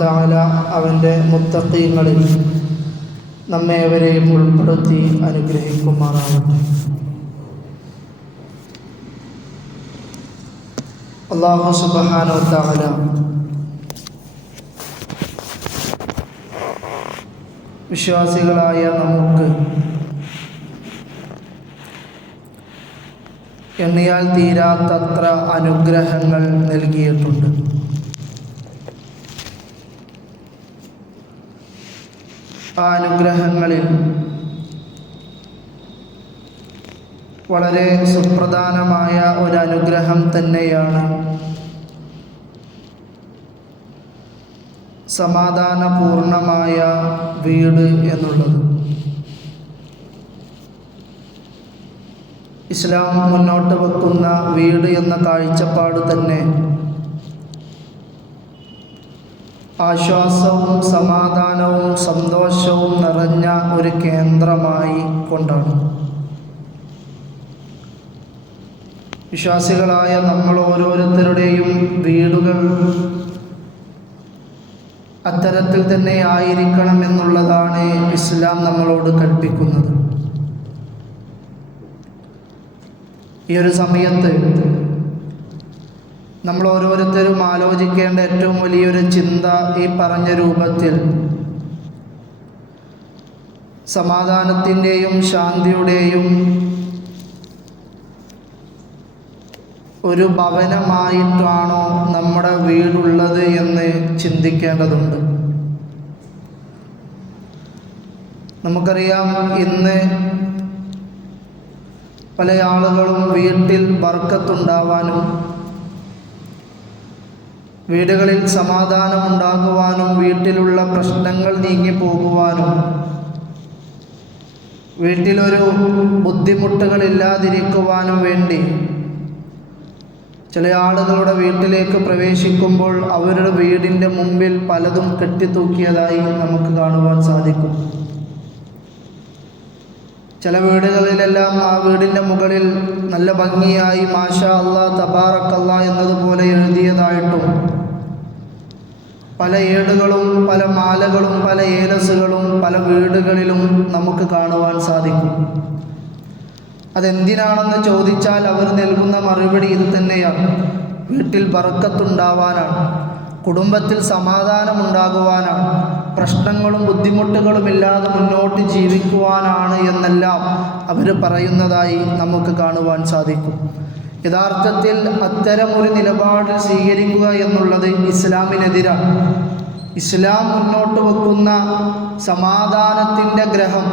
തആല അവൻ്റെ മുത്തഖീങ്ങളിൽ നമ്മേവരെയും ഉൾപ്പെടുത്തി അനുഗ്രഹിക്കുമാറാവട്ടെ. അല്ലാഹു സുബ്ഹാനഹു വ തആല വിശ്വാസികളായ നമുക്ക് എണ്ണിയാൽ തീരാത്തത്ര അനുഗ്രഹങ്ങൾ നൽകിയിട്ടുണ്ട്. ആ അനുഗ്രഹങ്ങളിൽ വളരെ സുപ്രധാനമായ ഒരു അനുഗ്രഹം തന്നെയാണ് സമാധാനപൂർണമായ വീട് എന്നുള്ളത്. ഇസ്ലാം മുന്നോട്ട് വെക്കുന്ന വീട് എന്ന കാഴ്ചപ്പാട് തന്നെ ആശ്വാസവും സമാധാനവും സന്തോഷവും നിറഞ്ഞ ഒരു കേന്ദ്രമായി കൊണ്ടാണ്. വിശ്വാസികളായ നമ്മൾ ഓരോരുത്തരുടെയും വീടുകൾ അത്തരത്തിൽ തന്നെ ആയിരിക്കണം എന്നുള്ളതാണ് ഇസ്ലാം നമ്മളോട് കൽപ്പിക്കുന്നത്. ഈ ഒരു സമയത്ത് നമ്മൾ ഓരോരുത്തരും ആലോചിക്കേണ്ട ഏറ്റവും വലിയൊരു ചിന്ത ഈ പറഞ്ഞ രൂപത്തിൽ സമാധാനത്തിൻ്റെയും ശാന്തിയുടെയും ഒരു ഭവനമായിട്ടാണോ നമ്മുടെ വീടുള്ളത് എന്ന് ചിന്തിക്കേണ്ടതുണ്ട്. നമുക്കറിയാം, ഇന്ന് പല ആളുകളും വീട്ടിൽ ബർക്കത്തുണ്ടാവാനും വീടുകളിൽ സമാധാനമുണ്ടാകുവാനും വീട്ടിലുള്ള പ്രശ്നങ്ങൾ നീങ്ങിപ്പോകുവാനും വീട്ടിലൊരു ബുദ്ധിമുട്ടുകളില്ലാതിരിക്കുവാനും വേണ്ടി ചില ആളുകളുടെ വീട്ടിലേക്ക് പ്രവേശിക്കുമ്പോൾ അവരുടെ വീടിൻ്റെ മുമ്പിൽ പലതും കെട്ടിത്തൂക്കിയതായി നമുക്ക് കാണുവാൻ സാധിക്കും. ചില വീടുകളിലെല്ലാം ആ വീടിൻ്റെ മുകളിൽ നല്ല ഭംഗിയായി മാഷാ അല്ലാ തബാറക്കല്ലാ എന്നതുപോലെ എഴുതിയതായിട്ടും പല ഏടുകളും പല മാലകളും പല ഏലസുകളും പല വീടുകളിലും നമുക്ക് കാണുവാൻ സാധിക്കും. അതെന്തിനാണെന്ന് ചോദിച്ചാൽ അവർ നൽകുന്ന മറുപടി ഇത് തന്നെയാണ്: വീട്ടിൽ ബർക്കത്തുണ്ടാവാനാണ്, കുടുംബത്തിൽ സമാധാനമുണ്ടാകുവാനാണ്, പ്രശ്നങ്ങളും ബുദ്ധിമുട്ടുകളും ഇല്ലാതെ മുന്നോട്ട് ജീവിക്കുവാനാണ് എന്നെല്ലാം അവർ പറയുന്നതായി നമുക്ക് കാണുവാൻ സാധിക്കും. യഥാർത്ഥത്തിൽ അത്തരം ഒരു നിലപാട് സ്വീകരിക്കുക എന്നുള്ളത് ഇസ്ലാമിനെതിരാണ്. ഇസ്ലാം മുന്നോട്ട് വെക്കുന്ന സമാധാനത്തിൻ്റെ ഗ്രഹം,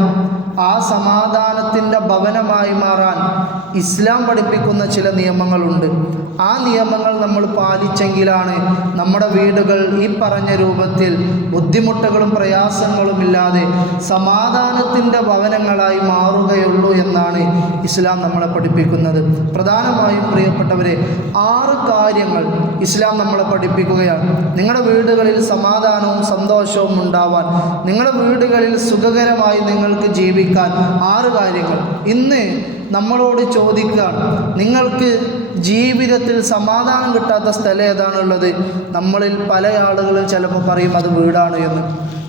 ആ സമാധാനത്തിൻ്റെ ഭവനമായി മാറാൻ ഇസ്ലാം പഠിപ്പിക്കുന്ന ചില നിയമങ്ങളുണ്ട്. ആ നിയമങ്ങൾ നമ്മൾ പാലിച്ചെങ്കിലാണ് നമ്മുടെ വീടുകൾ ഈ പറഞ്ഞ രൂപത്തിൽ ബുദ്ധിമുട്ടുകളും പ്രയാസങ്ങളും ഇല്ലാതെ സമാധാനത്തിൻ്റെ ഭവനങ്ങളായി മാറുകയുള്ളൂ എന്നാണ് ഇസ്ലാം നമ്മളെ പഠിപ്പിക്കുന്നത്. പ്രധാനമായും പ്രിയപ്പെട്ടവരെ, 6 കാര്യങ്ങൾ ഇസ്ലാം നമ്മളെ പഠിപ്പിക്കുകയാണ്. നിങ്ങളുടെ വീടുകളിൽ സമാധാനവും സന്തോഷവും ഉണ്ടാവാൻ, നിങ്ങളുടെ വീടുകളിൽ സുഖകരമായി നിങ്ങൾക്ക് ജീവിക്കാൻ 6 കാര്യങ്ങൾ. ഇന്ന് നമ്മളോട് ചോദിക്കുകയാണ്, നിങ്ങൾക്ക് ജീവിതത്തിൽ സമാധാനം കിട്ടാത്ത സ്ഥലം ഏതാണുള്ളത്? നമ്മളിൽ പല ആളുകളും ചിലപ്പോൾ പറയും അത് വീടാണ് എന്ന്.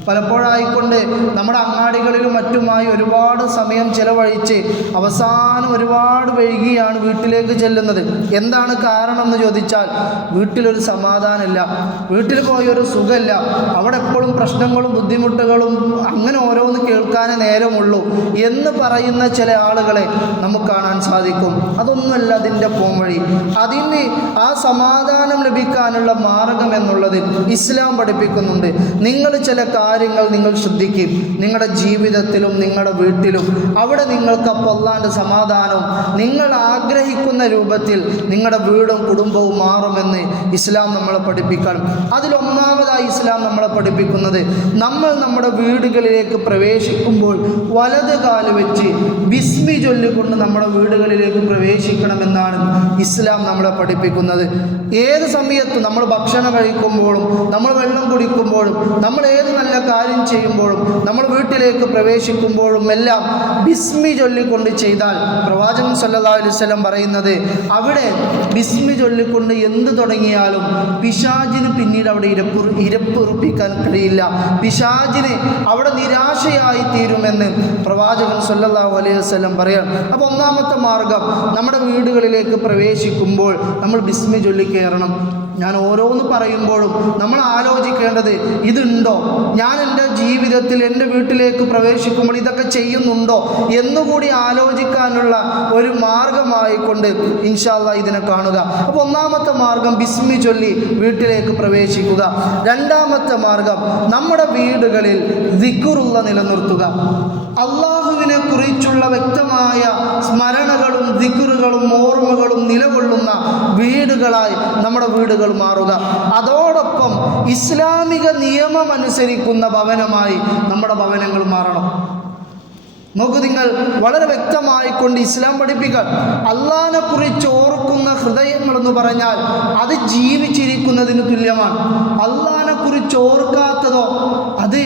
പലപ്പോഴായിക്കൊണ്ട് നമ്മുടെ അങ്ങാടികളിലും മറ്റുമായി ഒരുപാട് സമയം ചിലവഴിച്ച് അവസാനം ഒരുപാട് വൈകിയാണ് വീട്ടിലേക്ക് ചെല്ലുന്നത്. എന്താണ് കാരണം എന്ന് ചോദിച്ചാൽ, വീട്ടിലൊരു സമാധാനമില്ല, വീട്ടിൽ പോയൊരു സുഖമില്ല, അവിടെ എപ്പോഴും പ്രശ്നങ്ങളും ബുദ്ധിമുട്ടുകളും അങ്ങനെ ഓരോന്ന് കേൾക്കാനേ നേരമുള്ളൂ എന്ന് പറയുന്ന ചില ആളുകളെ നമുക്ക് കാണാൻ സാധിക്കും. അതൊന്നുമല്ല അതിൻ്റെ പോംവഴി. അതിന് ആ സമാധാനം ലഭിക്കാനുള്ള മാർഗം എന്നുള്ളത് ഇസ്ലാം പഠിപ്പിക്കുന്നുണ്ട്. നിങ്ങൾ ചില കാര്യങ്ങൾ നിങ്ങൾ ശ്രദ്ധിക്കും. നിങ്ങളുടെ ജീവിതത്തിലും നിങ്ങളുടെ വീട്ടിലും അവിടെ നിങ്ങൾക്ക് അല്ലാണ്ട് സമാധാനവും നിങ്ങൾ ആഗ്രഹിക്കുന്ന രൂപത്തിൽ നിങ്ങളുടെ വീടും കുടുംബവും മാറുമെന്ന് ഇസ്ലാം നമ്മളെ പഠിപ്പിക്കണം. അതിലൊന്നാമതായി ഇസ്ലാം നമ്മളെ പഠിപ്പിക്കുന്നത്, നമ്മൾ നമ്മുടെ വീടുകളിലേക്ക് പ്രവേശിക്കുമ്പോൾ വലത് കാല് വെച്ച് ബിസ്മി ചൊല്ലിക്കൊണ്ട് നമ്മുടെ വീടുകളിലേക്ക് പ്രവേശിക്കണമെന്നാണ് ഇസ്ലാം നമ്മളെ പഠിപ്പിക്കുന്നത്. ഏത് സമയത്തും നമ്മൾ ഭക്ഷണം കഴിക്കുമ്പോഴും നമ്മൾ വെള്ളം കുടിക്കുമ്പോഴും നമ്മൾ ഏത് നല്ല കാര്യം ചെയ്യുമ്പോഴും നമ്മൾ വീട്ടിലേക്ക് പ്രവേശിക്കുമ്പോഴും എല്ലാം ബിസ്മി ചൊല്ലിക്കൊണ്ട് ചെയ്താൽ പ്രവാചകൻ സല്ലല്ലാഹു അലൈഹി വസല്ലം പറയുന്നത് അവിടെ ബിസ്മി ചൊല്ലിക്കൊണ്ട് എന്ത് തുടങ്ങിയാലും പിശാചിന് പിന്നീട് അവിടെ ഇരപ്പുറപ്പിക്കാൻ കഴിയില്ല. പിശാചിന് അവിടെ നിരാശയായി തീരുമെന്ന് പ്രവാചകൻ സല്ലല്ലാഹു അലൈഹി വസല്ലം പറയാം. അപ്പോൾ ഒന്നാമത്തെ മാർഗം, നമ്മുടെ വീടുകളിലേക്ക് പ്രവേശിക്കുമ്പോൾ നമ്മൾ ബിസ്മി ചൊല്ലി കയറണം. ഞാൻ ഓരോന്ന് പറയുമ്പോഴും നമ്മൾ ആലോചിക്കേണ്ടത് ഇതുണ്ടോ, ഞാൻ എൻ്റെ ജീവിതത്തിൽ എൻ്റെ വീട്ടിലേക്ക് പ്രവേശിക്കുമ്പോൾ ഇതൊക്കെ ചെയ്യുന്നുണ്ടോ എന്നുകൂടി ആലോചിക്കാനുള്ള ഒരു മാർഗമായി കൊണ്ട് ഇൻഷാ അല്ലാഹ് ഇതിനെ കാണുക. അപ്പോൾ ഒന്നാമത്തെ മാർഗം ബിസ്മി ചൊല്ലി വീട്ടിലേക്ക് പ്രവേശിക്കുക. രണ്ടാമത്തെ മാർഗം നമ്മുടെ വീടുകളിൽ ദിക്റുള്ള നിലനിർത്തുക. അള്ളാഹുവിനെ കുറിച്ചുള്ള വ്യക്തമായ സ്മരണകളും ദിക്റുകളും ഓർമ്മകളും നിലകൊള്ളുന്ന വീടുകളായി നമ്മുടെ വീടുകൾ മാറുക. അതോടൊപ്പം ഇസ്ലാമിക നിയമം അനുസരിക്കുന്ന ഭവനമായി നമ്മുടെ ഭവനങ്ങൾ മാറണം. നോക്കൂ, നിങ്ങൾ വളരെ വ്യക്തമായിക്കൊണ്ട് ഇസ്ലാം പഠിപ്പിക്കുക, അള്ളാഹിനെ കുറിച്ച് ഓർക്കുന്ന ഹൃദയങ്ങളെന്ന് പറഞ്ഞാൽ അത് ജീവിച്ചിരിക്കുന്നതിന് തുല്യമാണ്. അള്ളാഹിനെ കുറിച്ച് ഓർക്കാത്തതോ അത്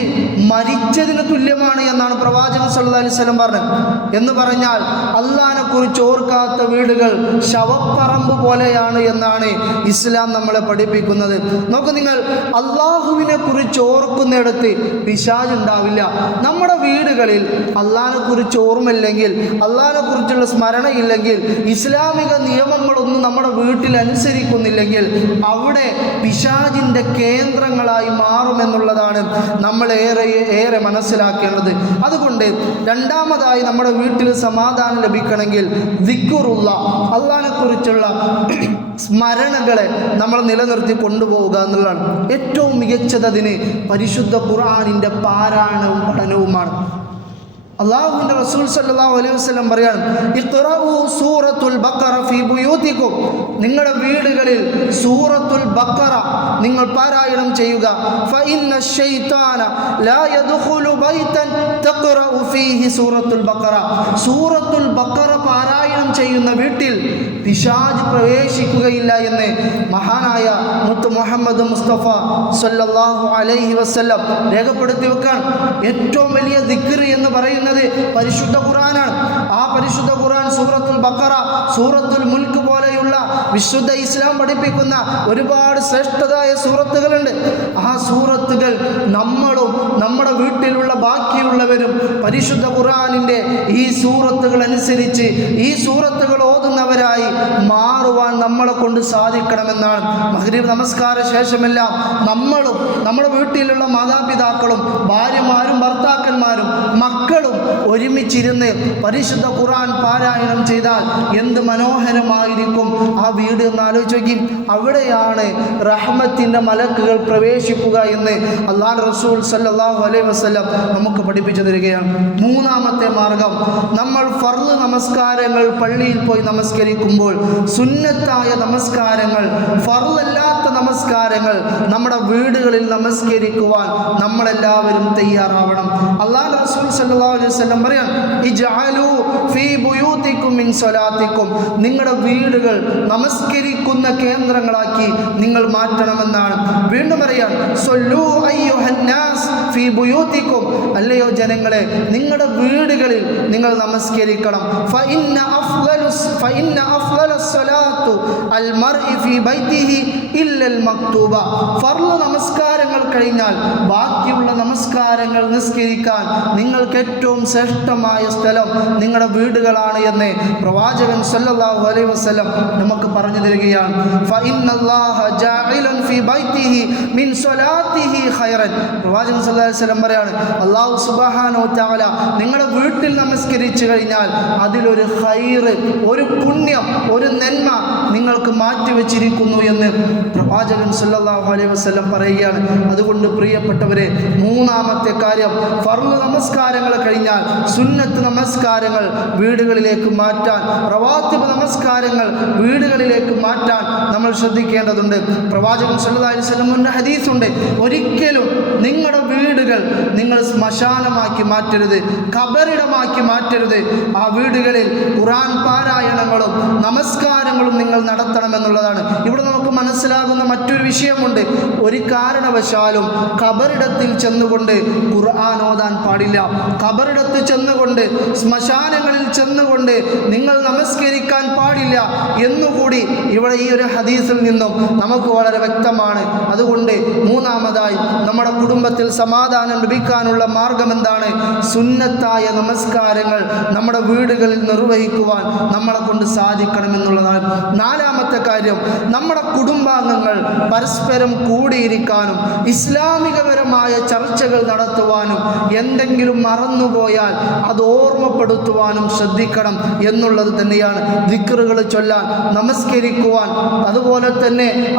മരിച്ചതിന് തുല്യമാണ് എന്നാണ് പ്രവാചകൻ സല്ലല്ലാഹു അലൈഹി വസല്ലം പറഞ്ഞത്. എന്ന് പറഞ്ഞാൽ അള്ളാഹിനെ കുറിച്ച് ഓർക്കാത്ത വീടുകൾ ശവപ്പറമ്പ് പോലെയാണ് എന്നാണ് ഇസ്ലാം നമ്മളെ പഠിപ്പിക്കുന്നത്. നോക്കൂ നിങ്ങൾ, അള്ളാഹുവിനെ കുറിച്ച് ഓർക്കുന്നിടത്ത് പിശാച് ഉണ്ടാവില്ല. നമ്മുടെ വീടുകളിൽ അള്ളാഹിനെ കുറിച്ച് ഓർമ്മയില്ലെങ്കിൽ, അള്ളാഹിനെ കുറിച്ചുള്ള സ്മരണയില്ലെങ്കിൽ, ഇസ്ലാമിക നിയമങ്ങളൊന്നും നമ്മുടെ വീട്ടിൽ അനുസരിക്കുന്നില്ലെങ്കിൽ അവിടെ പിശാചിൻ്റെ കേന്ദ്രങ്ങളായി മാറുമെന്നുള്ളതാണ് നമ്മൾ ഏറെ മനസ്സിലാക്കേണ്ടത്. അതുകൊണ്ട് രണ്ടാമതായി നമ്മുടെ വീട്ടിൽ സമാധാനം ലഭിക്കണമെങ്കിൽ ദിക്റുള്ള അള്ളാഹിനെ കുറിച്ചുള്ള സ്മരണകളെ നമ്മൾ നിലനിർത്തി കൊണ്ടുപോവുക എന്നുള്ളതാണ്. ഏറ്റവും മികച്ചത് അതിന് പരിശുദ്ധ ഖുർആനിൻ്റെ പാരായണവും പഠനവുമാണ്. അല്ലാഹുവിൻ്റെ റസൂൽ സല്ലല്ലാഹു അലൈഹി വസല്ലം പറയാണ്, ഇഖ്റഉ സൂറത്തുൽ ബഖറ ഫീ ബുയൂതികും, നിങ്ങളുടെ വീടുകളിൽ സൂറത്തുൽ ബഖറ നിങ്ങൾ പാരായണം ചെയ്യുക. ഫഇന്ന ശൈത്താന ലാ യദ്ഖുലു ബൈതൻ തഖറഉ ഫീഹി സൂറത്തുൽ ബഖറ, സൂറത്തുൽ ബഖറ പാരായണം ചെയ്യുന്ന വീട്ടിൽ പിശാച് പ്രവേശിക്കുകയില്ല എന്ന് മഹാനായ മുത്ത് മുഹമ്മദ് മുസ്തഫ സല്ലല്ലാഹു അലൈഹി വസല്ലം രേഖപ്പെടുത്തി വെക്കാൻ. ഏറ്റവും വലിയ ദിക്ർ എന്ന് പറയുന്നത് പരിശുദ്ധ ഖുർആനാണ്. ആ പരിശുദ്ധ ഖുർആൻ സൂറത്തുൽ ബഖറ, സൂറത്തുൽ മുൽക്ക് പോലെയുള്ള വിശുദ്ധ ഇസ്ലാം പഠിപ്പിക്കുന്ന ഒരുപാട് ശ്രേഷ്ഠതായ സൂറത്തുകളുണ്ട്. ആ സൂറത്തുകൾ നമ്മളും നമ്മുടെ വീട്ടിലുള്ള ബാക്കിയുള്ളവരും പരിശുദ്ധ ഖുർആനിൻ്റെ ഈ സൂറത്തുകൾ അനുസരിച്ച് ഈ സൂറത്തുകൾ ഓതുന്നവരായി മാറുവാൻ നമ്മളെ കൊണ്ട് സാധിക്കണമെന്നാണ്. മഗ്രിബ് നമസ്കാര ശേഷമെല്ലാം നമ്മളും നമ്മുടെ വീട്ടിലുള്ള മാതാപിതാക്കളും ഭാര്യമാരും ഭർത്താക്കന്മാരും മക്കളും ഒരുമിച്ചിരുന്ന് പരിശുദ്ധ ഖുർആൻ പാരായണം ചെയ്താൽ എന്ത് മനോഹരമായിരിക്കും ആ വീട് എന്ന് ആലോചിച്ച് നോക്കി. അവിടെയാണ് റഹ്മത്തിൻ്റെ മലക്കുകൾ പ്രവേശിക്കുക എന്ന് അല്ലാഹു റസൂൽ സല്ലല്ലാഹു അലൈഹി വസല്ലം നമുക്ക് പഠിപ്പിച്ചു തരികയാണ്. മൂന്നാമത്തെ മാർഗം, നമ്മൾ ഫർള് നമസ്കാരങ്ങൾ പള്ളിയിൽ പോയി നമസ്കരിക്കുമ്പോൾ സുന്നത്തായ നമസ്കാരങ്ങൾ, ഫർളല്ലാത്ത നമസ്കാരങ്ങൾ നമ്മുടെ വീടുകളിൽ നമസ്കരിക്കുവാൻ നമ്മളെല്ലാവരും തയ്യാറാവണം. അല്ലാഹു റസൂൽ സല്ലല്ലാഹു അലൈഹി വസല്ലം പറയാൻ, ഇജ്അലു ഫീ ബുയൂതികും മിൻ സ്വലാത്തിക്കും, നിങ്ങളുടെ വീടുകൾ നമസ്കരിക്കുന്ന കേന്ദ്രങ്ങളാക്കി നിങ്ങൾ മാറ്റണമെന്നാണ്. വീണ്ടും പറയാൻ, സ്വല്ലു അയ്യുഹന്നാസ് ഫീ ബുയൂതികും, അല്ലയോ ജനങ്ങളെ നിങ്ങളുടെ വീടുകളിൽ നിങ്ങൾ നമസ്കരിക്കണം. ഫഇന്ന അഫ്ളലസ് സ്വലാത്തു അൽ മർഇ ഫീ ബൈതിഹി ഇല്ലൽ മക്തൂബ, ഫർള് നമസ്കാരങ്ങൾ കഴിഞ്ഞാൽ ബാക്കിയുള്ള നമസ്കാരങ്ങൾ നിസ്കരിക്കാൻ നിങ്ങൾക്ക് ഏറ്റവും ശ്രേഷ്ഠമായ സ്ഥലം നിങ്ങളുടെ വീടുകളാണ് എന്ന് പ്രവാചകൻ സല്ലല്ലാഹു അലൈഹി വസല്ലം നമുക്ക് പറഞ്ഞു തരികയാണ്. ഫഇന്നല്ലാഹ ജാഇലൻ ഫീ ബൈതിഹി മിൻ സ്വലാത്തിഹി ഖൈറൻ, പ്രവാചകൻ സല്ലല്ലാഹു അലൈഹി വസല്ലം പറയാണ്, അല്ലാഹു സുബ്ഹാനഹു വ തആല നിങ്ങളുടെ വീട്ടിൽ നമസ്കരിച്ചു കഴിഞ്ഞാൽ അതിലൊരു ഖൈർ, ഒരു പുണ്യം, ഒരു നന്മ നിങ്ങൾക്ക് മാറ്റിവെച്ചിരിക്കുന്നു എന്ന് പ്രവാചകൻ സല്ലല്ലാഹു അലൈഹി വസല്ലം പറയുകയാണ്. അതുകൊണ്ട് പ്രിയപ്പെട്ടവരെ, മൂന്നാമത്തെ കാര്യം, ഫർള് നമസ്കാരങ്ങൾ കഴിഞ്ഞാൽ സുന്നത്ത് നമസ്കാരങ്ങൾ വീടുകളിലേക്ക് മാറ്റാൻ, റവാത്തിബ് നമസ്കാരങ്ങൾ വീടുകളിലേക്ക് മാറ്റാൻ നമ്മൾ ശ്രദ്ധിക്കേണ്ടതുണ്ട്. പ്രവാചകൻ സല്ലല്ലാഹു അലൈഹി വസല്ലം ഹദീസുണ്ട്, ഒരിക്കലും നിങ്ങളുടെ വീട് വീടുകൾ നിങ്ങൾ ശ്മശാനമാക്കി മാറ്റരുത്, ഖബറിടമാക്കി മാറ്റരുത്. ആ വീടുകളിൽ ഖുർആൻ പാരായണങ്ങളും നമസ്കാരങ്ങളും നിങ്ങൾ നടത്തണമെന്നുള്ളതാണ്. ഇവിടെ നമുക്ക് മനസ്സിലാകുന്ന മറ്റൊരു വിഷയമുണ്ട്. ഒരു കാരണവശാലും ഖബറിടത്തിൽ ചെന്നുകൊണ്ട് ഖുർആൻ ഓതാൻ പാടില്ല. ഖബറിടത്ത് ചെന്നുകൊണ്ട് ശ്മശാനങ്ങളിൽ ചെന്നുകൊണ്ട് നിങ്ങൾ നമസ്കരിക്കാൻ പാടില്ല എന്നുകൂടി ഇവിടെ ഈ ഒരു ഹദീസിൽ നിന്നും നമുക്ക് വളരെ വ്യക്തമാണ്. അതുകൊണ്ട് മൂന്നാമതായി നമ്മുടെ കുടുംബത്തിൽ സമാധാനം ലഭിക്കാനുള്ള മാർഗം എന്താണ്? സുന്നത്തായ നമസ്കാരങ്ങൾ നമ്മുടെ വീടുകളിൽ നിർവഹിക്കുവാൻ നമ്മളെ കൊണ്ട് സാധിക്കണമെന്നുള്ളതാണ്. നാലാമത്തെ കാര്യം, നമ്മുടെ കുടുംബാംഗങ്ങൾ പരസ്പരം കൂടിയിരിക്കാനും ഇസ്ലാമികപരമായ ചർച്ചകൾ നടത്തുവാനും എന്തെങ്കിലും മറന്നുപോയാൽ അത് ഓർമ്മപ്പെടുത്തുവാനും ശ്രദ്ധിക്കണം എന്നുള്ളത് തന്നെയാണ്. ദിക്റുകൾ ചൊല്ലാൻ, നമസ്കരിക്കുവാൻ,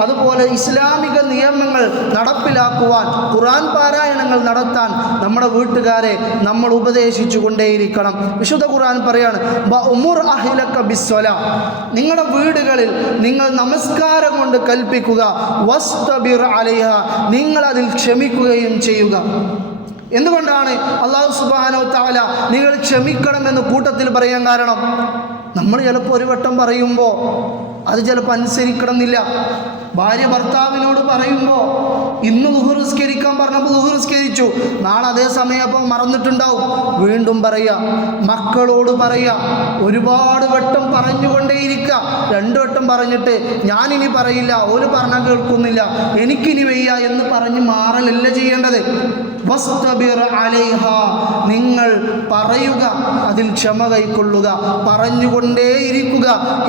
അതുപോലെ ഇസ്ലാമിക നിയമങ്ങൾ നടപ്പിലാക്കുവാൻ, ഖുർആൻ പാരായണങ്ങൾ നടത്താൻ നമ്മുടെ വീട്ടുകാരെ നമ്മൾ ഉപദേശിച്ചു കൊണ്ടേയിരിക്കണം. വിശുദ്ധ ഖുർആൻ പറയാണ്, വഅ്മുർ അഹ്ലക ബിസ്സലാ, നിങ്ങളുടെ വീടുകളിൽ നിങ്ങൾ നമസ്കാരം കൊണ്ട് കൽപ്പിക്കുക, വസ്തബിർ അലൈഹ, നിങ്ങൾ അതിൽ ക്ഷമിക്കുകയും ചെയ്യുക. എന്തുകൊണ്ടാണ് അല്ലാഹു സുബ്ഹാനഹു വ തആല നിങ്ങൾ ക്ഷമിക്കണമെന്ന് കൂട്ടത്തിൽ പറയാൻ കാരണം? നമ്മൾ ചിലപ്പോൾ ഒരു വട്ടം പറയുമ്പോൾ അത് ചിലപ്പോൾ അനുസരിക്കണമെന്നില്ല. ഭാര്യ ഭർത്താവിനോട് പറയുമ്പോൾ ഇന്ന് ളുഹർ നിസ്കരിക്കാൻ പറഞ്ഞപ്പോൾ ളുഹർ നിസ്കരിച്ചു, നാളെ അതേ സമയം അപ്പോൾ മറന്നിട്ടുണ്ടാവും, വീണ്ടും പറയുക. മക്കളോട് പറയുക, ഒരുപാട് വട്ടം പറഞ്ഞുകൊണ്ടേയിരിക്കുക. 2 വട്ടം പറഞ്ഞിട്ട് ഞാനിനി പറയില്ല, ഓല് പറഞ്ഞാൽ കേൾക്കുന്നില്ല, എനിക്കിനി വയ്യ എന്ന് പറഞ്ഞ് മാറലല്ല ചെയ്യേണ്ടത്. വസ്തബിർ അലൈഹ, നിങ്ങൾ പറയുക, അതിൽ ക്ഷമ കൈക്കൊള്ളുക, പറഞ്ഞുകൊണ്ടേയിരിക്കുക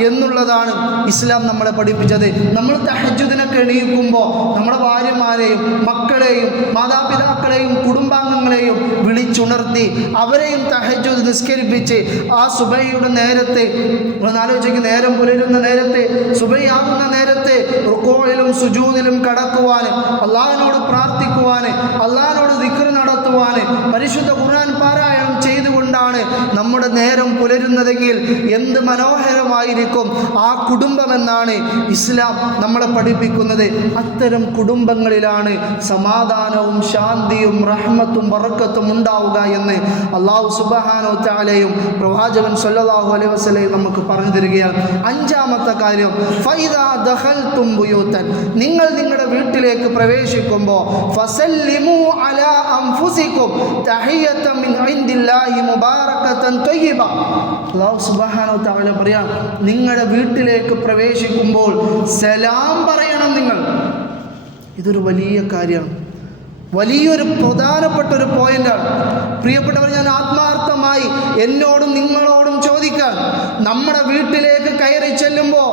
എന്നുള്ളതാണ് ഇസ്ലാം നമ്മളെ പഠിപ്പിച്ചത്. നമ്മൾ തഹജ്ജുദിനൊക്കെ എണീക്കുമ്പോൾ നമ്മുടെ ഭാര്യമാരെയും മക്കളെയും മാതാപിതാക്കളെയും കുടുംബാംഗങ്ങളെയും വിളിച്ചുണർത്തി അവരെയും തഹജ്ജുദ് നിസ്കരിപ്പിച്ച് ആ സുബഹിയുടെ നേരത്തെ, ആലോചിക്ക്, നേരം പുലരുന്ന നേരത്തെ, സുബഹിയാകുന്ന നേരത്തെ റുകൂഇലും സുജൂദിലും കടക്കുവാൻ, അള്ളാഹിനോട് പ്രാർത്ഥിക്കുവാൻ, അള്ളാഹിനോട് ദിക്ർ നടത്തുവാൻ, പരിശുദ്ധ ഖുർആൻ പാരായണം ചെയ്തുകൊണ്ടാണ് നമ്മുടെ നേരം പുലരുന്നതെങ്കിൽ എന്ത് മനോഹരമായിരിക്കും ആ കുടുംബമെന്നാണ് ഇസ്ലാം നമ്മളെ പഠിപ്പിക്കുന്നത്. അത്തരം കുടുംബങ്ങളിലാണ് സമാധാനവും ശാന്തിയും റഹ്മത്തും ബറക്കത്തും ഉണ്ടാവുക എന്ന് അല്ലാഹു സുബ്ഹാനഹു വ തആലയും പ്രവാചകൻ സ്വല്ലല്ലാഹു അലൈഹി വസല്ലം നമുക്ക് പറഞ്ഞു തരികയാണ്. അഞ്ചാമത്തെ കാര്യം, ഫൈദാ ദഖൽതും ബുയൂതൻ, നിങ്ങൾ നിങ്ങളുടെ വീട്ടിലേക്ക് പ്രവേശിക്കുമ്പോൾ ഫസല്ലിമു അലാ അൻഫുസികും തഹിയ്യതൻ മിൻ ഇൻദില്ലാഹി മുബാറകതൻ തയ്യിബ. അല്ലാഹു സുബ്ഹാനഹു വ തആല പറയാം, നിങ്ങളുടെ വീട്ടിലേക്ക് പ്രവേശിക്കുമ്പോൾ സലാം പറയണം നിങ്ങൾ. ഇതൊരു വലിയ കാര്യമാണ്, വലിയൊരു പ്രധാനപ്പെട്ട ഒരു പോയിന്റാണ്. പ്രിയപ്പെട്ടവർ, ഞാൻ ആത്മാർത്ഥമായി എന്നോടും നിങ്ങളോടും ചോദിക്കാൻ, നമ്മുടെ വീട്ടിലേക്ക് കയറി ചെല്ലുമ്പോൾ,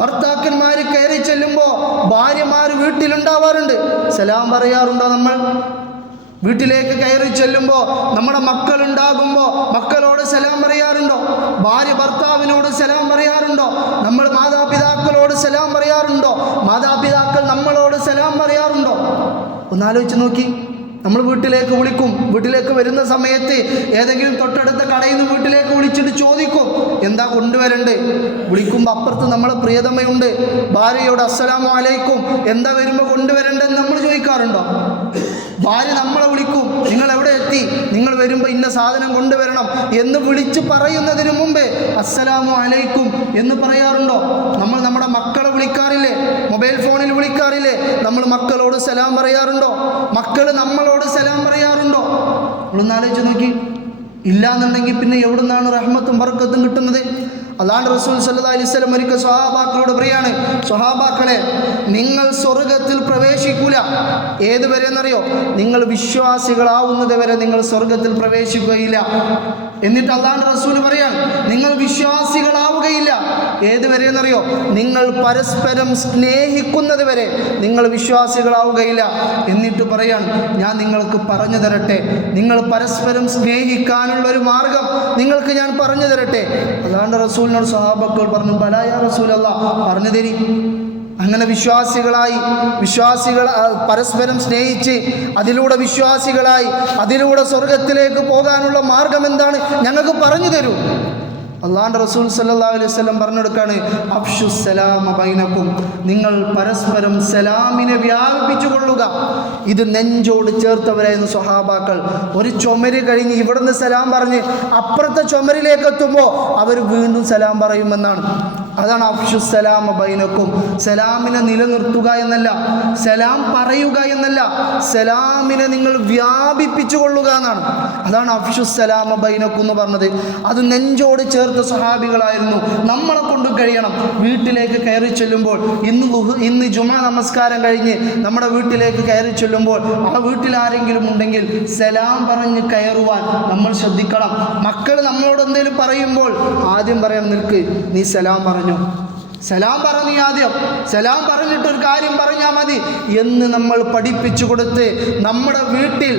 ഭർത്താക്കന്മാർ കയറി ചെല്ലുമ്പോൾ ഭാര്യമാർ വീട്ടിലുണ്ടാവാറുണ്ട്, സലാം പറയാറുണ്ടോ? നമ്മൾ വീട്ടിലേക്ക് കയറി ചെല്ലുമ്പോൾ നമ്മുടെ മക്കളുണ്ടാകുമ്പോൾ മക്കളോട് സലാം പറയാറുണ്ടോ? ഭാര്യ ഭർത്താവിനോട് സലാം പറയാറുണ്ടോ? നമ്മൾ മാതാപിതാക്കളോട് സലാം പറയാറുണ്ടോ? മാതാപിതാക്കൾ നമ്മളോട് സലാം പറയാറുണ്ടോ? ഒന്നാലോചിച്ച് നോക്കി. നമ്മൾ വീട്ടിലേക്ക് വിളിക്കും, വീട്ടിലേക്ക് വരുന്ന സമയത്ത് ഏതെങ്കിലും തൊട്ടടുത്ത കടയിൽ നിന്ന് വീട്ടിലേക്ക് വിളിച്ചിട്ട് ചോദിക്കും, എന്താ കൊണ്ടുവരണ്ടേ? വിളിക്കുമ്പോൾ അപ്പുറത്ത് നമ്മളെ പ്രിയതമയുണ്ട്, ഭാര്യയോട് അസ്സലാമു അലൈക്കും, എന്താ വരുമ്പോൾ കൊണ്ടുവരണ്ടെന്ന് നമ്മൾ ചോദിക്കാറുണ്ടോ? ഭാര്യ നമ്മളെ വിളിക്കും, നിങ്ങൾ എവിടെ എത്തി, നിങ്ങൾ വരുമ്പോൾ ഇന്ന സാധനം കൊണ്ടുവരണം എന്ന് വിളിച്ച് പറയുന്നതിന് മുമ്പേ അസ്സലാമു അലൈക്കും എന്ന് പറയാറുണ്ടോ? നമ്മൾ നമ്മുടെ മക്കളെ വിളിക്കാറില്ലേ? മൊബൈൽ ഫോണിൽ വിളിക്കാറില്ലേ? നമ്മൾ മക്കളോട് സലാം പറയാറുണ്ടോ? മക്കൾ നമ്മളോട് സലാം പറയാറുണ്ടോ? നമ്മളൊന്ന് ആലോചിച്ച് നോക്കി. ഇല്ലാന്നുണ്ടെങ്കിൽ പിന്നെ എവിടെ നിന്നാണ് റഹ്മത്തും ബർക്കത്തും കിട്ടുന്നത്? അല്ലാഹുവിന്റെ റസൂൽ സല്ലല്ലാഹു അലൈഹി വസല്ലം ഒരിക്കൽ സ്വഹാബാക്കളോട് പറയാണ്, സ്വഹാബാക്കളെ, നിങ്ങൾ സ്വർഗത്തിൽ പ്രവേശിക്കൂല. ഏതുവരെ എന്നറിയോ? നിങ്ങൾ വിശ്വാസികളാവുന്നത് വരെ നിങ്ങൾ സ്വർഗത്തിൽ പ്രവേശിക്കുകയില്ല. എന്നിട്ട് അല്ലാഹുവിന്റെ റസൂൽ പറയാണ്, നിങ്ങൾ വിശ്വാസികളാവുകയില്ല. ഏതുവരെ എന്നറിയോ? നിങ്ങൾ പരസ്പരം സ്നേഹിക്കുന്നത് വരെ നിങ്ങൾ വിശ്വാസികളാവുകയില്ല. എന്നിട്ട് പറയാണ്, ഞാൻ നിങ്ങൾക്ക് പറഞ്ഞു തരട്ടെ, നിങ്ങൾ പരസ്പരം സ്നേഹിക്കാനുള്ള ഒരു മാർഗം നിങ്ങൾക്ക് ഞാൻ പറഞ്ഞു തരട്ടെ. അല്ലാഹുവിന്റെ റസൂലിനോട് സ്വഹാബാക്കൾ പറഞ്ഞു, ബലാ യാ റസൂലല്ലാഹ്, പറഞ്ഞു തരി. അങ്ങനെ വിശ്വാസികൾ പരസ്പരം സ്നേഹിച്ച് അതിലൂടെ വിശ്വാസികളായി അതിലൂടെ സ്വർഗത്തിലേക്ക് പോകാനുള്ള മാർഗം എന്താണ്? ഞങ്ങൾക്ക് പറഞ്ഞു തരൂ. അള്ളാഹുവിൻ്റെ റസൂൽ സല്ലല്ലാഹു അലൈഹി വസല്ലം പറഞ്ഞു കൊടുക്കാണ്, അഫ്ശുസ്സലാമ ബൈനക്കും, നിങ്ങൾ പരസ്പരം സലാമിനെ വ്യാപിപ്പിച്ചു കൊള്ളുക. ഇത് നെഞ്ചോട് ചേർത്തവരായിരുന്നു സ്വഹാബാക്കൾ. ഒരു ചുമര് കഴിഞ്ഞ് ഇവിടുന്ന് സലാം പറഞ്ഞ് അപ്പുറത്തെ ചുമരിലേക്ക് എത്തുമ്പോൾ അവർ വീണ്ടും സലാം പറയുമെന്നാണ്. അതാണ് അഫ്ശുസ്സലാമ ബൈനക്കും. സലാമിനെ നിലനിർത്തുക എന്നല്ല, സലാം പറയുക എന്നല്ല, സലാമിനെ നിങ്ങൾ വ്യാപിപ്പിച്ചു കൊള്ളുക എന്നാണ്. അതാണ് അഫ്ശുസ്സലാമ ബൈനക്കും എന്ന് പറഞ്ഞത്. അത് നെഞ്ചോട് ചേർത്ത സ്വഹാബികളായിരുന്നു. നമ്മളെ കൊണ്ട് കഴിയണം. വീട്ടിലേക്ക് കയറി ചെല്ലുമ്പോൾ, ഇന്ന് ജുമാ നമസ്കാരം കഴിഞ്ഞ് നമ്മുടെ വീട്ടിലേക്ക് കയറി ചെല്ലുമ്പോൾ ആ വീട്ടിൽ ആരെങ്കിലും ഉണ്ടെങ്കിൽ സലാം പറഞ്ഞ് കയറുവാൻ നമ്മൾ ശ്രദ്ധിക്കണം. മക്കൾ നമ്മളോട് എന്തെങ്കിലും പറയുമ്പോൾ ആദ്യം പറയാൻ നിൽക്ക്, നീ സലാം പറഞ്ഞു, സലാം പറഞ്ഞ് ആദ്യം സലാം പറഞ്ഞിട്ടൊരു കാര്യം പറഞ്ഞാൽ മതി എന്ന് നമ്മൾ പഠിപ്പിച്ചു കൊടുത്ത് നമ്മുടെ വീട്ടിൽ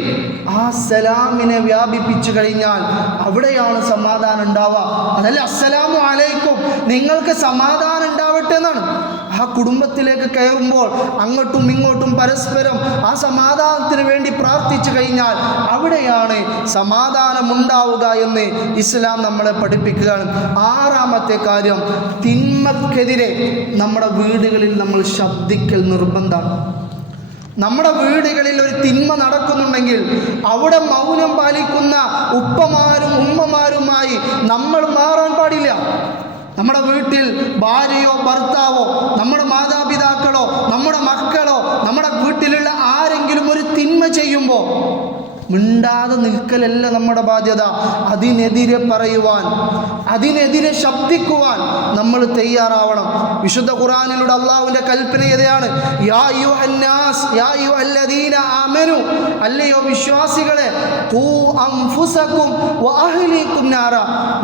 ആ സലാമിനെ വ്യാപിപ്പിച്ചു കഴിഞ്ഞാൽ അവിടെയാണ് സമാധാനം ഉണ്ടാവുക. അതല്ല അസ്സലാമു അലൈക്കും, നിങ്ങൾക്ക് സമാധാനം ഉണ്ടാവട്ടെ എന്നാണ്. ആ കുടുംബത്തിലേക്ക് കയറുമ്പോൾ അങ്ങോട്ടും ഇങ്ങോട്ടും പരസ്പരം ആ സമാധാനത്തിന് വേണ്ടി പ്രാർത്ഥിച്ചു കഴിഞ്ഞാൽ അവിടെയാണ് സമാധാനം ഉണ്ടാവുക എന്ന് ഇസ്ലാം നമ്മളെ പഠിപ്പിക്കുകയാണ്. ആറാമത്തെ കാര്യം, തിന്മക്കെതിരെ നമ്മുടെ വീടുകളിൽ നമ്മൾ ശബ്ദിക്കൽ നിർബന്ധമാണ്. നമ്മുടെ വീടുകളിൽ ഒരു തിന്മ നടക്കുന്നുണ്ടെങ്കിൽ അവിടെ മൗനം പാലിക്കുന്ന ഉപ്പമാരും ഉമ്മമാരുമായി നമ്മൾ മാറാൻ പാടില്ല. നമ്മുടെ വീട്ടിൽ ഭാര്യയോ ഭർത്താവോ നമ്മുടെ മാതാപിതാക്കളോ നമ്മുടെ മക്കളോ നമ്മുടെ വീട്ടിലുള്ള ആരെങ്കിലും ഒരു തിന്മ ചെയ്യുമ്പോൾ മിണ്ടാതെ നിൽക്കലല്ല നമ്മുടെ ബാധ്യത. അതിനെതിരെ പറയുവാൻ, അതിനെതിരെ ശബ്ദിക്കുവാൻ നമ്മൾ തയ്യാറാവണം. വിശുദ്ധ ഖുർആനിലൂടെ അള്ളാഹുവിൻ്റെ കൽപ്പന ഏതാണ്? യാ അയ്യുഹന്നാസ് യാ അയ്യുഹല്ലദീന ആമനു, അല്ലയോ വിശ്വാസികളെ, ഖൂ അൻഫുസകും വഅഹ്ലീകും നാറ,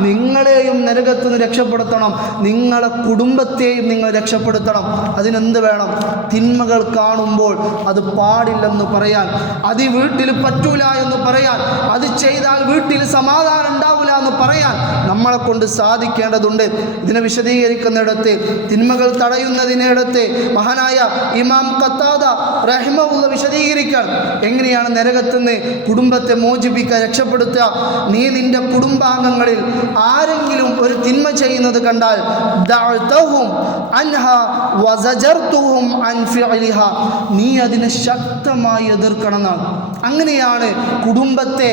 നിങ്ങളെയും നരകത്തിൽ നിന്ന് രക്ഷപ്പെടുത്തണം, നിങ്ങളെ കുടുംബത്തെയും നിങ്ങൾ രക്ഷപ്പെടുത്തണം. അതിനെന്ത് വേണം? തിന്മകൾ കാണുമ്പോൾ അത് പാടില്ലെന്ന് പറയാൻ, അത് വീട്ടിൽ പറ്റൂല എന്ന് പറയാൻ, അത് ചെയ്താൽ വീട്ടിൽ സമാധാനം ഉണ്ടാവില്ല എന്ന് പറയാൻ നമ്മളെ കൊണ്ട് സാധിക്കേണ്ടതുണ്ട്. ഇതിനെ വിശദീകരിക്കുന്നിടത്ത്, തിന്മകൾ തടയുന്നതിനിടത്ത് മഹാനായ ഇമാം ഖത്താദ റഹിമഹുള്ള വിശദീകരിക്കാൻ എങ്ങനെയാണ് നരകത്തിൽ നിന്ന് കുടുംബത്തെ മോചിപ്പിക്കാൻ, രക്ഷപ്പെടുത്തുക. നീ നിന്റെ കുടുംബാംഗങ്ങളിൽ ആരെങ്കിലും ഒരു തിന്മ ചെയ്യുന്നത് കണ്ടാൽ ദഅതഹും അൻഹാ വസജർതുഹും അൻ ഫിഅലിഹാ, നീ അതിനെ ശക്തമായി എതിർക്കണം എന്നാണ്. അങ്ങനെയാണ് കുടുംബത്തെ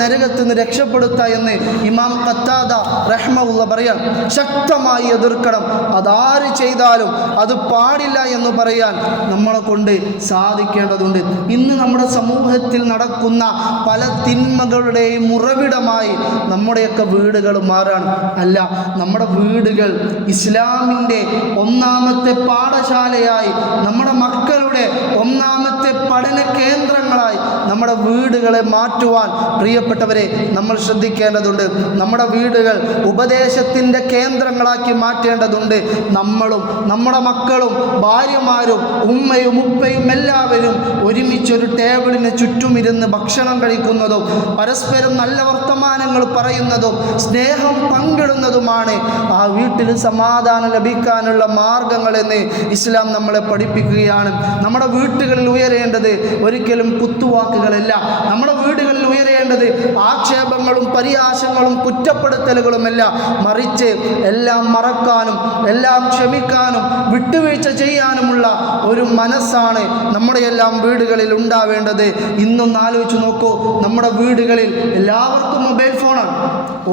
നരകത്തിൽ നിന്ന് രക്ഷപ്പെടുത്തുക എന്ന് ഇമാം ഖത്താദ റഹ്മഹുള്ള പറയാൻ. ശക്തമായി എതിർക്കണം. അതാര് ചെയ്താലും അത് പാടില്ല എന്ന് പറയാൻ നമ്മളെ കൊണ്ട് സാധിക്കേണ്ടതുണ്ട്. ഇന്ന് നമ്മുടെ സമൂഹത്തിൽ നടക്കുന്ന പല തിന്മകളുടെയും ഉറവിടമായി നമ്മുടെയൊക്കെ വീടുകൾ മാറാൻ അല്ല, നമ്മുടെ വീടുകൾ ഇസ്ലാമിൻ്റെ ഒന്നാമത്തെ പാഠശാലയായി, നമ്മുടെ മക്കളുടെ ഒന്നാമത്തെ പഠന കേന്ദ്രങ്ങളായി നമ്മുടെ വീടുകളെ മാറ്റുവാൻ പ്രിയപ്പെട്ടവരെ നമ്മൾ ശ്രദ്ധിക്കേണ്ടതുണ്ട്. നമ്മുടെ വീടുകൾ ഉപദേശത്തിൻ്റെ കേന്ദ്രങ്ങളാക്കി മാറ്റേണ്ടതുണ്ട്. നമ്മളും നമ്മുടെ മക്കളും ഭാര്യമാരും ഉമ്മയും ഉപ്പയും എല്ലാവരും ഒരുമിച്ചൊരു ടേബിളിന് ചുറ്റുമിരുന്ന് ഭക്ഷണം കഴിക്കുന്നതും പരസ്പരം നല്ല വർത്തമാനങ്ങൾ പറയുന്നതും സ്നേഹം പങ്കിടുന്നതുമാണ് ആ വീട്ടിൽ സമാധാനം ലഭിക്കാനുള്ള മാർഗങ്ങളെന്ന് ഇസ്ലാം നമ്മളെ പഠിപ്പിക്കുകയാണ്. നമ്മുടെ വീട്ടുകളിൽ ഉയരേണ്ടത് ഒരിക്കലും കുത്തുവാക്കുകളല്ല. നമ്മുടെ വീടുകളിൽ ഉയരേണ്ടത് ആക്ഷേപങ്ങളും പരിഹാസങ്ങളും കുറ്റപ്പെടുത്തലുകളുമല്ല, മറിച്ച് എല്ലാം മറക്കാനും എല്ലാം ക്ഷമിക്കാനും വിട്ടുവീഴ്ച ചെയ്യാനുമുള്ള ഒരു മനസ്സാണ് നമ്മുടെ എല്ലാം വീടുകളിൽ ഉണ്ടാവേണ്ടത്. ഇന്നൊന്ന് ആലോചിച്ച് നോക്കൂ, നമ്മുടെ വീടുകളിൽ എല്ലാവർക്കും മൊബൈൽ ഫോണാണ്.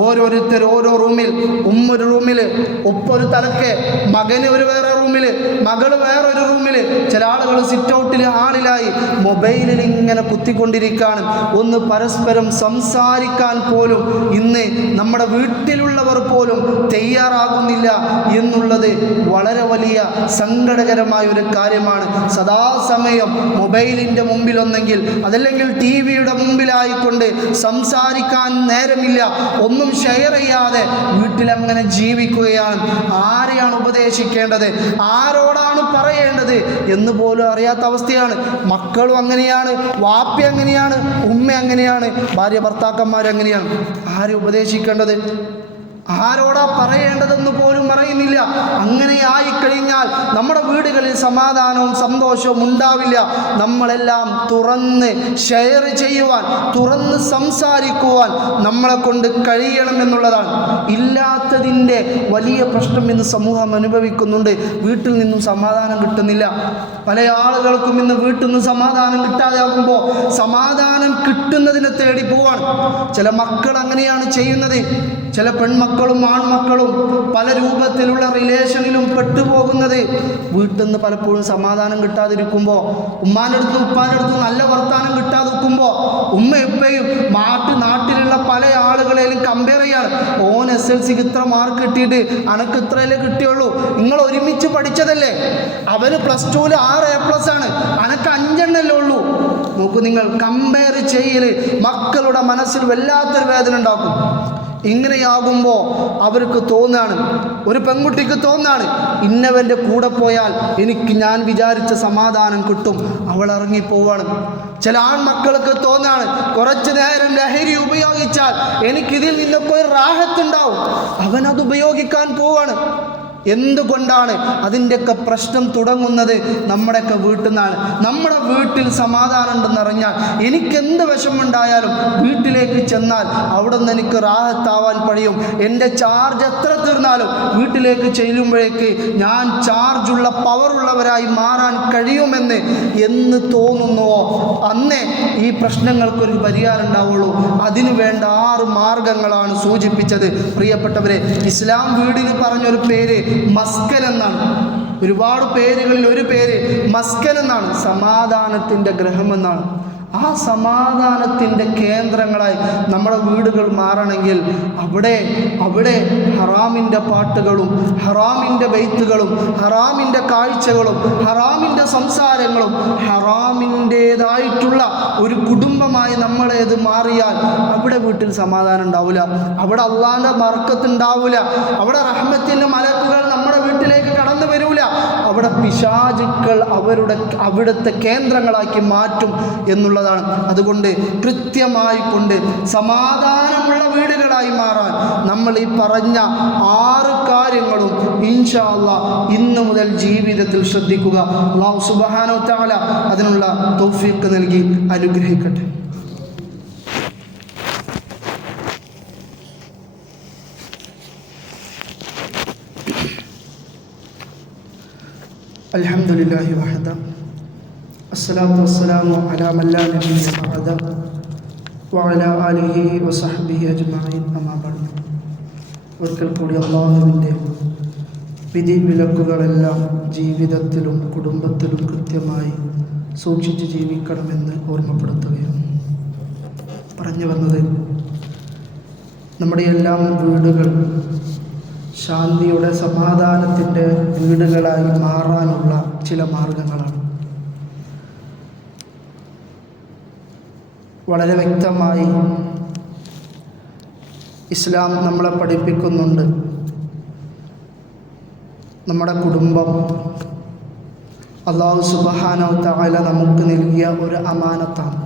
ഓരോരുത്തർ ഓരോ റൂമിൽ, ഉമ്മ ഒരു റൂമിൽ, ഉപ്പ ഒരു തലക്ക്, മകന് ഒരു വേറെ റൂമിൽ, മകൾ വേറൊരു റൂമിൽ, ചില ആളുകൾ സിറ്റ് ഔട്ടിൽ ഹാളിലായി മൊബൈലിൽ ഇങ്ങനെ കുത്തിക്കൊണ്ടിരിക്കുകയാണ്. ഒന്ന് പരസ്പരം സംസാരിക്കാൻ പോലും ഇന്ന് നമ്മുടെ വീട്ടിലുള്ളവർ പോലും തയ്യാറാകുന്നില്ല എന്നുള്ളത് വളരെ വലിയ സങ്കടകരമായ ഒരു കാര്യമാണ്. സദാസമയം മൊബൈലിൻ്റെ മുമ്പിലൊന്നെങ്കിൽ അതല്ലെങ്കിൽ ടി വിയുടെ മുമ്പിലായിക്കൊണ്ട് സംസാരിക്കാൻ നേരമില്ല, ഒന്നും ഷെയർ ചെയ്യാതെ വീട്ടിലങ്ങനെ ജീവിക്കുകയാണ്. ആരെയാണ് ഉപദേശിക്കേണ്ടത്, ആരോടാണ് പറയേണ്ടത് എന്ന് പോലും അറിയാത്ത അവസ്ഥയാണ്. മക്കളും അങ്ങനെയാണ്, വാപ്പ അങ്ങനെയാണ്, ഉമ്മ അങ്ങനെയാണ്, ഭാര്യ ഭർത്താക്കന്മാർ അങ്ങനെയാണ്. ആരെ ഉപദേശിക്കേണ്ടത്, ആരോടാ പറയേണ്ടതെന്ന് പോലും അറിയുന്നില്ല. അങ്ങനെ ആയിക്കഴിഞ്ഞാൽ നമ്മുടെ വീടുകളിൽ സമാധാനവും സന്തോഷവും ഉണ്ടാവില്ല. നമ്മളെല്ലാം തുറന്ന് ഷെയർ ചെയ്യുവാൻ, തുറന്ന് സംസാരിക്കുവാൻ നമ്മളെ കൊണ്ട് കഴിയണം എന്നുള്ളതാണ്. ഇല്ലാത്തതിൻ്റെ വലിയ പ്രശ്നം ഇന്ന് സമൂഹം അനുഭവിക്കുന്നുണ്ട്. വീട്ടിൽ നിന്നും സമാധാനം കിട്ടുന്നില്ല. പല ആളുകൾക്കും ഇന്ന് വീട്ടിൽ നിന്ന് സമാധാനം കിട്ടാതെ ആകുമ്പോൾ സമാധാനം കിട്ടുന്നതിനെ തേടി പോവാണ്. ചില മക്കൾ അങ്ങനെയാണ് ചെയ്യുന്നത്. ചില പെൺമക്കളും ആൺമക്കളും പല രൂപത്തിലുള്ള റിലേഷനിലും പെട്ടുപോകുന്നത് വീട്ടിൽ നിന്ന് പലപ്പോഴും സമാധാനം കിട്ടാതിരിക്കുമ്പോൾ, ഉമ്മാൻ്റെ അടുത്തും ഉപ്പാൻ്റെ അടുത്തും നല്ല വർത്താനം കിട്ടാതിരിക്കുമ്പോൾ ഉമ്മ എപ്പോഴും നാട്ടിലുള്ള പല ആളുകളെയും കമ്പയർ ചെയ്യാണ്. ഓൻ SLCക്ക് ഇത്ര മാർക്ക് കിട്ടിയിട്ട് അനക്ക് ഇത്രയല്ലേ കിട്ടിയുള്ളൂ, നിങ്ങൾ ഒരുമിച്ച് പഠിച്ചതല്ലേ, അവന് +2 6 A+ ആണ്, അനക്ക് 5 എണ്ണല്ലേ ഉള്ളൂ. നോക്കൂ, നിങ്ങൾ കമ്പയർ ചെയ്യൽ മക്കളുടെ മനസ്സിൽ വല്ലാത്തൊരു വേദന ഉണ്ടാക്കും. ഇങ്ങനെയാകുമ്പോൾ അവർക്ക് തോന്നാണ്, ഒരു പെൺകുട്ടിക്ക് തോന്നാണ്, ഇന്നവൻ്റെ കൂടെ പോയാൽ എനിക്ക് ഞാൻ വിചാരിച്ച സമാധാനം കിട്ടും, അവൾ ഇറങ്ങിപ്പോവാണ്. ചില ആൺമക്കൾക്ക് തോന്നാണ്, കുറച്ചു നേരം ലഹരി ഉപയോഗിച്ചാൽ എനിക്കിതിൽ നിന്നൊക്കെ ഒരു റാഹത്തുണ്ടാവും, അവനത് ഉപയോഗിക്കാൻ പോവാണ്. എന്തുകൊണ്ടാണ് അതിൻ്റെയൊക്കെ പ്രശ്നം തുടങ്ങുന്നത്? നമ്മുടെയൊക്കെ വീട്ടിൽ നിന്നാണ്. നമ്മുടെ വീട്ടിൽ സമാധാനം ഉണ്ടെന്നറിഞ്ഞാൽ എനിക്കെന്ത് വിഷമമുണ്ടായാലും വീട്ടിലേക്ക് ചെന്നാൽ അവിടെ നിന്ന് എനിക്ക് റാഹത്താവാൻ കഴിയും. എൻ്റെ ചാർജ് എത്ര തീർന്നാലും വീട്ടിലേക്ക് ചെല്ലുമ്പോഴേക്ക് ഞാൻ ചാർജുള്ള പവറുള്ളവരായി മാറാൻ കഴിയുമെന്ന് എന്ന് തോന്നുന്നുവോ അന്നേ ഈ പ്രശ്നങ്ങൾക്കൊരു പരിഹാരം ഉണ്ടാവുള്ളൂ. അതിനു വേണ്ട 6 മാർഗങ്ങളാണ് സൂചിപ്പിച്ചത്. പ്രിയപ്പെട്ടവരെ, ഇസ്ലാം വീടിന് പറഞ്ഞൊരു പേര് മസ്കൻ എന്നാണ്. ഒരുപാട് പേരുകളിൽ ഒരു പേര് മസ്കൻ എന്നാണ്, സമാധാനത്തിൻ്റെ ഗ്രഹം എന്നാണ്. ആ സമാധാനത്തിൻ്റെ കേന്ദ്രങ്ങളായി നമ്മുടെ വീടുകൾ മാറണമെങ്കിൽ അവിടെ ഹറാമിൻ്റെ പാട്ടുകളും ഹറാമിൻ്റെ ബൈത്തുകളും ഹറാമിൻ്റെ കാഴ്ചകളും ഹറാമിൻ്റെ സംസാരങ്ങളും ഹറാമിൻ്റേതായിട്ടുള്ള ഒരു കുടുംബമായി നമ്മളേത് മാറിയാൽ അവിടെ വീട്ടിൽ സമാധാനം ഉണ്ടാവില്ല, അവിടെ അള്ളാഹിൻ്റെ ബർക്കത്ത് ഉണ്ടാവില്ല, അവിടെ റഹ്മത്തിൻ്റെ മലക്കുകൾ നമ്മുടെ വീട്ടിലേക്ക് കടന്നു വരില്ല, അവിടെ പിശാചുക്കൾ അവിടുത്തെ കേന്ദ്രങ്ങളാക്കി മാറ്റും എന്നുള്ളതാണ്. അതുകൊണ്ട് കൃത്യമായി കൊണ്ട് സമാധാനമുള്ള വീടുകളായി മാറാൻ നമ്മൾ ഈ പറഞ്ഞ 6 കാര്യങ്ങളും ഇൻഷാ അല്ലാഹ് ഇന്നു മുതൽ ജീവിതത്തിൽ ശ്രദ്ധിക്കുക. അല്ലാഹു സുബ്ഹാനഹു വ തആല അതിനുള്ള തൗഫീഖ് നൽകി അനുഗ്രഹിക്കട്ടെ. അൽഹംദുലില്ലാഹി വഹദ അസ്സലാത്തു വസ്സലാമു അലാ മൻ ലാ നബിയ്യ ബഅദ വഅലാ ആലിഹി വസഹ്ബിഹി അജ്മഈൻ. അമ്മാ ബഅദ്. ഒരിക്കൽ കൂടി അല്ലാഹുവിൻ്റെ വിധി വിലക്കുകളെല്ലാം ജീവിതത്തിലും കുടുംബത്തിലും കൃത്യമായി സൂക്ഷിച്ച് ജീവിക്കണമെന്ന് ഓർമ്മപ്പെടുത്തുകയാണ്. പറഞ്ഞു വന്നത്, നമ്മുടെ എല്ലാം വീടുകൾ ശാന്തിയുടെ സമാധാനത്തിൻ്റെ വീടുകളായി മാറാനുള്ള ചില മാർഗങ്ങളാണ്. വളരെ വ്യക്തമായി ഇസ്ലാം നമ്മളെ പഠിപ്പിക്കുന്നുണ്ട്. നമ്മുടെ കുടുംബം അല്ലാഹു സുബ്ഹാനഹു വ തആല നമുക്ക് നൽകിയ ഒരു അമാനത്താണ്.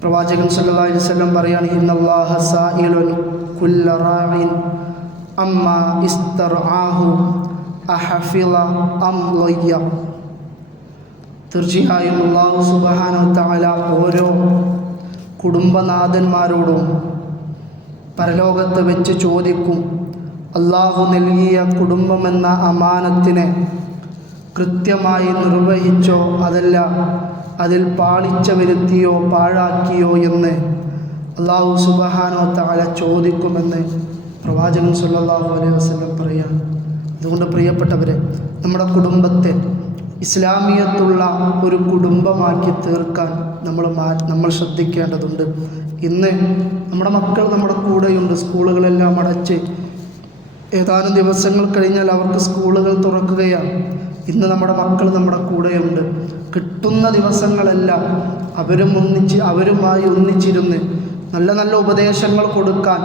പ്രവാചകൻ സല്ലല്ലാഹു അലൈഹി വസല്ലം പറയാണ്, ഇന്നല്ലാഹ സായിലുൻ കുല്ല റാഇൻ അമ്മാ ഇസ്തർആഹു അഹഫിള അം ലയ്യ. തീർച്ചയായും അല്ലാഹു സുബ്ഹാനഹു വ തആല ഓരോ കുടുംബനാഥന്മാരോടും പരലോകത്ത് വെച്ച് ചോദിക്കും, അല്ലാഹു നൽകിയ കുടുംബമെന്ന അമാനത്തിനെ കൃത്യമായി നിർവഹിച്ചോ അതല്ല അതിൽ പാളിച്ച വരുത്തിയോ പാഴാക്കിയോ എന്ന് അല്ലാഹു സുബ്ഹാനഹു വ തആല ചോദിക്കുമെന്ന് പ്രവാചകൻ സല്ലല്ലാഹു അലൈഹി വസല്ലം പറയുകയാണ്. അതുകൊണ്ട് പ്രിയപ്പെട്ടവരെ, നമ്മുടെ കുടുംബത്തെ ഇസ്ലാമിയത്തുള്ള ഒരു കുടുംബമാക്കി തീർക്കാൻ നമ്മൾ ശ്രദ്ധിക്കേണ്ടതുണ്ട്. ഇന്ന് നമ്മുടെ മക്കൾ നമ്മുടെ കൂടെയുണ്ട്. സ്കൂളുകളെല്ലാം അടച്ച് ഏതാനും ദിവസങ്ങൾ കഴിഞ്ഞാൽ അവർക്ക് സ്കൂളുകൾ തുറക്കുകയാണ്. ഇന്ന് നമ്മുടെ മക്കൾ നമ്മുടെ കൂടെയുണ്ട്. കിട്ടുന്ന ദിവസങ്ങളെല്ലാം അവരുമായി ഒന്നിച്ചിരുന്ന് നല്ല നല്ല ഉപദേശങ്ങൾ കൊടുക്കാൻ,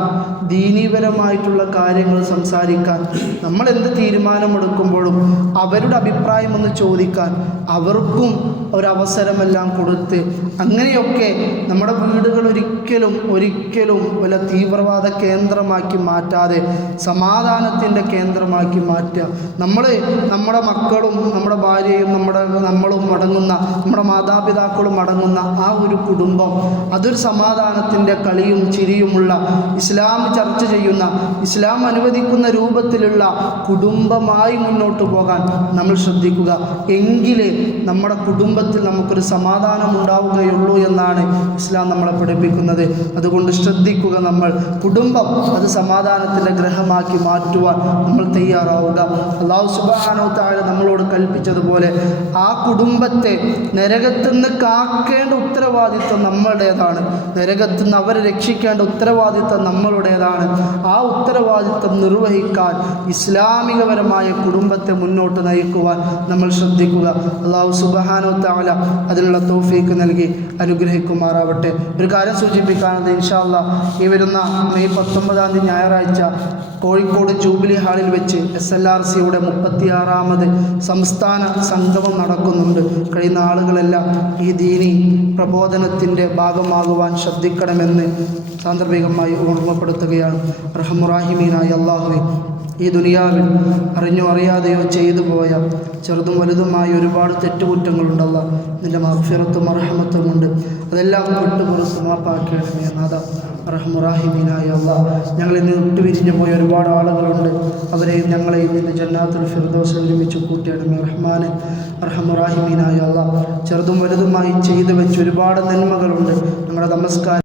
ദീനീപരമായിട്ടുള്ള കാര്യങ്ങൾ സംസാരിക്കാൻ, നമ്മൾ എന്ത് തീരുമാനമെടുക്കുമ്പോഴും അവരുടെ അഭിപ്രായം ഒന്ന് ചോദിക്കാൻ അവർക്കും ഒരവസരമെല്ലാം കൊടുത്ത്, അങ്ങനെയൊക്കെ നമ്മുടെ വീടുകൾ ഒരിക്കലും വല്ല തീവ്രവാദ കേന്ദ്രമാക്കി മാറ്റാതെ സമാധാനത്തിൻ്റെ കേന്ദ്രമാക്കി മാറ്റുക. നമ്മുടെ മക്കളും നമ്മുടെ ഭാര്യയും നമ്മളും അടങ്ങുന്ന നമ്മുടെ മാതാപിതാക്കളും അടങ്ങുന്ന ആ ഒരു കുടുംബം അതൊരു സമാധാനത്തിൻ്റെ കളിയും ചിരിയുമുള്ള, ഇസ്ലാം ചർച്ച ചെയ്യുന്ന, ഇസ്ലാം അനുവദിക്കുന്ന രൂപത്തിലുള്ള കുടുംബമായി മുന്നോട്ട് പോകാൻ നമ്മൾ ശ്രദ്ധിക്കുക. എങ്കിലേ നമ്മുടെ കുടുംബത്തിൽ നമുക്കൊരു സമാധാനം ഉണ്ടാവുകയുള്ളൂ എന്നാണ് ഇസ്ലാം നമ്മളെ പഠിപ്പിക്കുന്നത്. അതുകൊണ്ട് ശ്രദ്ധിക്കുക. നമ്മൾ കുടുംബം അത് സമാധാനത്തിൻ്റെ ഗ്രഹമാക്കി മാറ്റുവാൻ നമ്മൾ തയ്യാറാവുക. അല്ലാഹു സുബ്ഹാനഹു വ തആല നമ്മളോട് കൽപ്പിച്ചതുപോലെ ആ കുടുംബത്തെ നരകത്തിൽ നിന്ന് കാക്കേണ്ട ഉത്തരവാദിത്വം നമ്മളുടേതാണ്. നരകത്തിൽ നിന്ന് അവരെ രക്ഷിക്കേണ്ട ഉത്തരവാദിത്വം നമ്മളുടേതാണ്. ആ ഉത്തരവാദിത്വം നിർവഹിക്കാൻ ഇസ്ലാമികപരമായ കുടുംബത്തെ മുന്നോട്ട് നയിക്കുവാൻ നമ്മൾ ശ്രദ്ധിക്കുക. അല്ലാഹു സുബ്ഹാനഹു വ തആല അതിനുള്ള തൗഫീക്ക് നൽകി അനുഗ്രഹിക്കുമാറാവട്ടെ. ഒരു കാര്യം സൂചിപ്പിക്കാനുള്ളത്, ഇൻഷാ അല്ലാഹ് ഈ വരുന്ന മെയ് 19 ഞായറാഴ്ച കോഴിക്കോട് ജൂബിലി ഹാളിൽ വെച്ച് SLRCയുടെ 36ാമത് സംസ്ഥാന സംഗമം നടക്കുന്നുണ്ട്. കഴിയുന്ന ആളുകളെല്ലാം ഈ ദീനി പ്രബോധനത്തിൻ്റെ ഭാഗമാകുവാൻ ശ്രദ്ധിക്കണമെന്ന് സാന്ദർഭികമായി ഓർമ്മപ്പെടുത്തുകയാണ്. റഹ്മുറാഹിമീനായ അല്ലാഹുവേ, ഈ ദുനിയാവിൽ അറിഞ്ഞോ അറിയാതെയോ ചെയ്തു പോയ ചെറുതും വലുതുമായ ഒരുപാട് തെറ്റുകുറ്റങ്ങളുണ്ടല്ല. നിൻ്റെ മഗ്ഫിറത്തും റഹ്മത്തും ഉണ്ട്. അതെല്ലാം വിട്ടുപുറത്ത് മാപ്പാക്കണമേ നാഥ. റഹ്മുറാഹിമീനായ അല്ലാഹ്, ഞങ്ങളിൽ നിന്ന് വിട്ടുപിരിഞ്ഞു പോയ ഒരുപാട് ആളുകളുണ്ട്. അവരെയും ഞങ്ങളെയും നിൻ്റെ ജന്നാത്തുൽ ഫിർദൗസിൽ ഒരുമിച്ച് കൂട്ടിയിടമേ റഹ്മാനെ. റഹ്മുറാഹിമീനായ അല്ലാഹ്, ചെറുതും വലുതുമായി ചെയ്തു വെച്ച് ഒരുപാട് നന്മകളുണ്ട്. ഞങ്ങളുടെ നമസ്കാരം